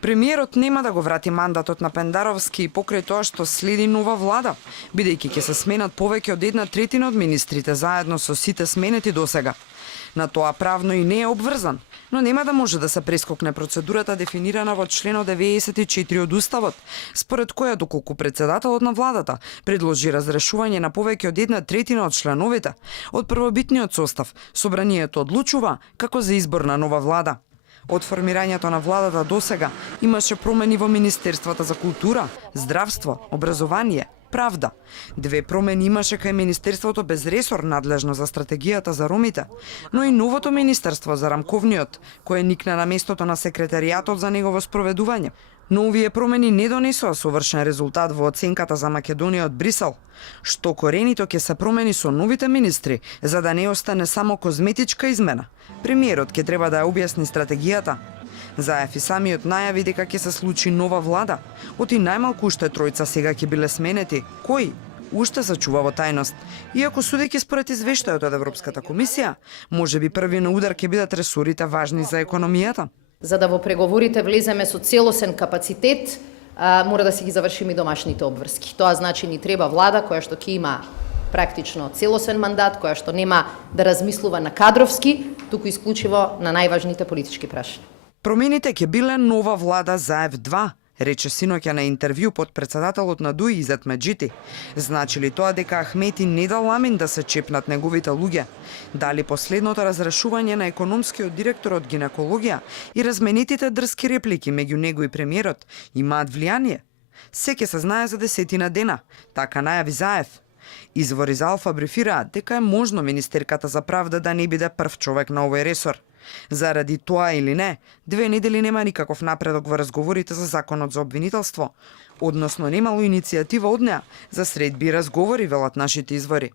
Премиерот нема да го врати мандатот на Пендаровски и покрај тоа што следи нова влада, бидејќи ќе се сменат повеќе од 1/3 од министрите заедно со сите сменети досега. На тоа правно и не е обврзан, но нема да може да се прескокне процедурата дефинирана во членот 94 од Уставот, според која доколку председателот на владата предложи разрешување на повеќе од 1/3 од членовите од првобитниот состав, собранието одлучува како за избор на нова влада. Од формирањето на владата досега имаше промени во Министерствата за култура, здравство, образование, правда. 2 промени имаше кај Министерството без ресор надлежно за стратегијата за ромите, но и новото Министерство за рамковниот, кое никна на местото на секретаријатот за негово спроведување. Но овие промени не донесоа совршен резултат во оценката за Македонија од Брисел, што коренито ќе се промени со новите министри, за да не остане само козметичка измена. Премиерот ќе треба да ја објасни стратегијата. Заев и самиот најави дека ќе се случи нова влада. Оти најмалку уште тројца сега ќе биле сменети. Кои? Уште се чува во тајност. Иако судејќи според извештајот од Европската комисија, можеби први на удар ќе бидат ресорите важни за економијата. За да во преговорите влеземе со целосен капацитет, мора да си ги завршиме домашните обврски. Тоа значи ни треба влада која што ќе има практично целосен мандат, која што нема да размислува на кадровски, туку исклучиво на најважните политички прашања. Промените ќе биле нова влада Заев 2, рече синоќа на интервју под председателот на ДУИ Изет Меджити. Значи ли тоа дека Ахмети не дал амин да се чепнат неговите луѓе? Дали последното разрешување на економскиот директор од гинекологија и разменетите дрски реплики меѓу него и премиерот имаат влијание? Се ќе се знае за 10 дена, така најави Заев. Извори за Алфа брифираат дека е можно министерката за правда да не биде прв човек на овој ресор. Заради тоа или не, 2 недели нема никаков напредок во разговорите за законот за обвинителство, односно немало иницијатива од неа за средби и разговори, велат нашите извори.